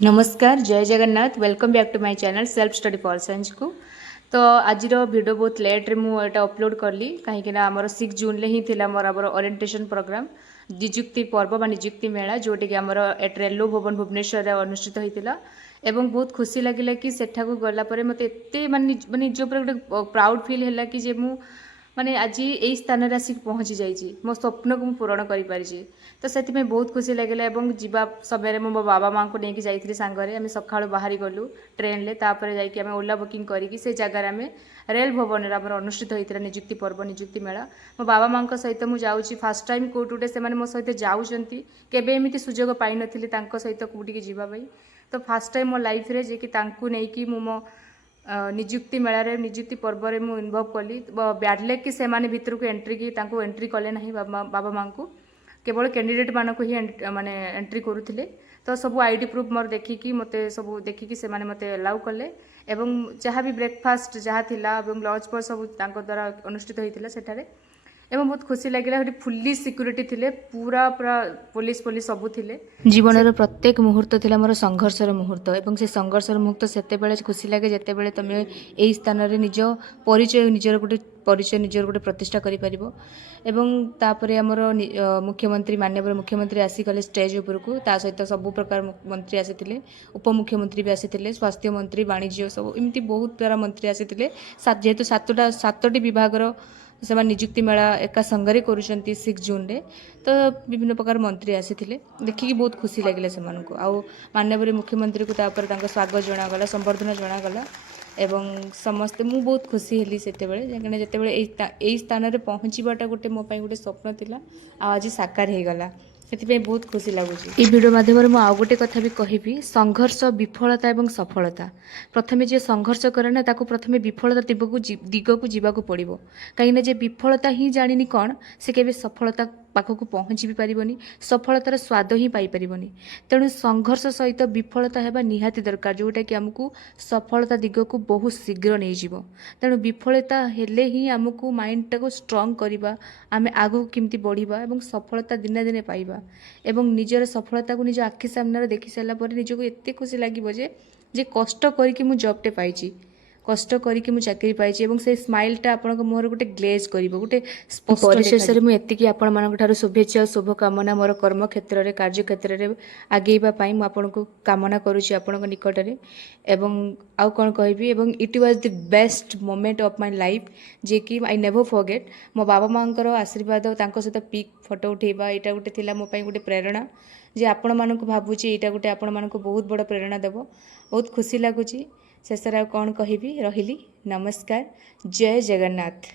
नमस्कार जय Jagannath welcome back to my channel self study for science को। तो आज वीडियो बहुत लेट रे मुझे अपलोड कली कहीं आमर 6 जून ही थी मोर आमर ओरिएंटेशन प्रोग्राम निजुक्ति पर्व बा निजुक्ति मेला जोटि कि आमर एट रेलो भवन भुवनेश्वर अनुष्ठित होता एवं बहुत खुशी लगे कि सेठाकू गलापर मत एत मानने निज गोटे प्राउड फिल है कि मु माने आज यही स्थान में आसिक पहुँची जाइए मो स्वप्न को पूरण कर तो से बहुत खुशी लगे जीवा समय मो बाबा माँ को लेकिन जाइए सांगरे आम सका बाहरी गलु ट्रेन ले तापर जाकि ओला बुकिंग करके से जगार आम रेल भवन आम अनुष्ठित होता निजुक्ति पर्व निजुक्ति मेला मो बाबा माँ सहित मुझे जाऊँगी फास्ट टाइम कौटे से मो सहित जाऊँगी केवे एमती सुजोग पाई नी सहित कौटिक जावाई तो फास्ट टाइम मो लाइफ रे जे कि तांकु नेकी मो निजुक्ति मेलार निजुक्ति पर्व में मुझे इनवल्व कली ब्याडले कि से भितर को एंट्री की एंट्री कले ना बाबा माँ को केवल कैंडिडेट मानक ही माने एंट्री करुले तो सब आईडी प्रूफ मोर देखिकी मत सब देखिकी से मत अलाउ कले एवं जहाँ भी ब्रेकफास्ट जहाँ थिला लंच पर सब द्वारा अनुष्ठित होता सेठारे एवं बहुत खुशी लगे फुल्ली सिक्यूरीटी थिले पूरा पूरा पुलिस पुलिस सबू थिले जीवन प्रत्येक मुहूर्त थिला मोर संघर्षर मुहूर्त एवं से संघर्षर मुहूर्त सेते खुशी लगे जेते बेले तुम यही स्थान में निज परिचय निजर गोटे परिचय निजर गोटे प्रतिष्ठा करें तापर आमर मुख्यमंत्री माननीय मुख्यमंत्री आसीगले स्टेज उपरकू ता सहित सब प्रकार मंत्री आसी उपमुख्यमंत्री भी आसी स्वास्थ्य मंत्री वाणिज्य सब एमती बहुत सारा मंत्री आसी जेहेतु सातटी विभागर से निजुक्ति मेला एका संगरे करुँच 6 जून रे तो विभिन्न प्रकार मंत्री आसी देखिकी बहुत खुशी लगे से माननीय मुख्यमंत्री को स्वागत जनागला संबर्धना जनागला एवं समस्ते मु बहुत खुशी हेली सेतेबेले जेतेबेले एई स्थान रे पहुँचवाटा गोटे मो पाई गोटे स्वप्न थिला आज साकार हो गला से बहुत खुशी लगुच। ये वीडियो माध्यम में आउ गोटे कथा भी कहबी संघर्ष विफलता एवं सफलता प्रथमे जे संघर्ष करे ना ताको प्रथमे विफलता दिग को जीवाक पड़ो कहीं जे विफलता ही जानी कौन से केबे सफलता पाखक पहुँची भी पारिबनी सफलतार स्वाद ही पाई पारिबनी तेणु संघर्ष सहित विफलता हेबा निहाती दरकार जोटा कि आमको सफलता दिग को बहुत शीघ्र नहीं जीवो तेणु विफलता हेले ही आमको माइंड टाको स्ट्रॉन्ग करबा आमे आगो केमती बढ़िबा एवं सफलता दिने दिने पाइबा एवं निजर सफलता को निज आखि सामने देखि सारा पर निजको एते खुशी लागिबो जे कष्ट करके मु जॉबटे पाइछि कष्ट करके मु चाकरी पाइछि एवं से स्माइलटा आपनक मोर गोटे ग्लेज करिवो गोटे स्पष्ट परिशेष रे मु एतिकी आपन मानक ठारू शुभेच्छा और शुभकामना मोर कर्म क्षेत्र रे कार्य क्षेत्र रे आगेबा पई मु आपनको कामना करूछि आपनक निकट रे एवं आउ कोन कहबी एवं it was the best moment of my life जे कि आई नेवर फॉरगेट मो बाबा मांकर आशीर्वाद तांको सहित पिक फोटो उठेबा एटा गोटे थिला मो पई गोटे प्रेरणा जे आपण मानक भाबुछि एटा गोटे आपण मानक बहुत बड़ प्रेरणा देबो बहुत खुशी लागुछि शेषर कौन कहबी रही नमस्कार जय जगन्नाथ।